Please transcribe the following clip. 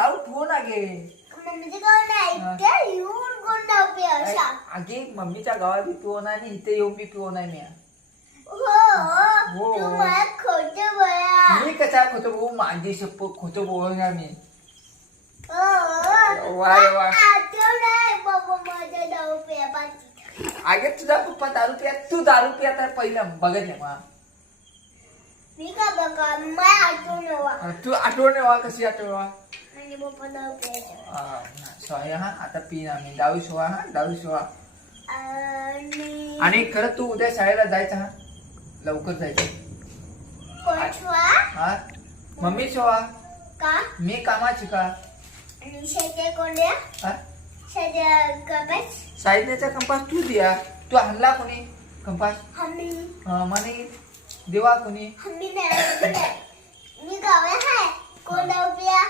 दारू ठेवू ना गे. मम्मीचं गाव नाही इथे येऊन कोण दारू प्यायला सांग. अगे मम्मीच्या गावात बी पिऊ नाही आणि इथे येऊन बी पिऊ नाही मी. हो तू मला खोटं बोला. मी कशा खोटं बोलू, माझी शपथ खोटं बोलणार मी. वाय वा आठवण बाबा माझ्या दारू प्या. अगे तुझा पप्पा दारू पिया, तू दारू पिया तर पहिलं बघत मग. मी का बघा मला आठवण तू आठवण कशी आठवण आणि पप्पा दारू प्यायचं. सोया हा आता पिन आम्ही दारू शिवा हा दारू शिवा. आणि खरं तू उद्या शाळेला जायचं हा, लवकर जायचं. कोणवा हा मम्मी शिवा का मी कामाची का. आणि शेते कोणत्या हा शेते कपास साहित्याचा कंपास तू दिया. तू आणला कोणी कंपास. हमी म्हणे देवा कोणी. हमी नाही मी गावात आहे कोण दारू प्या.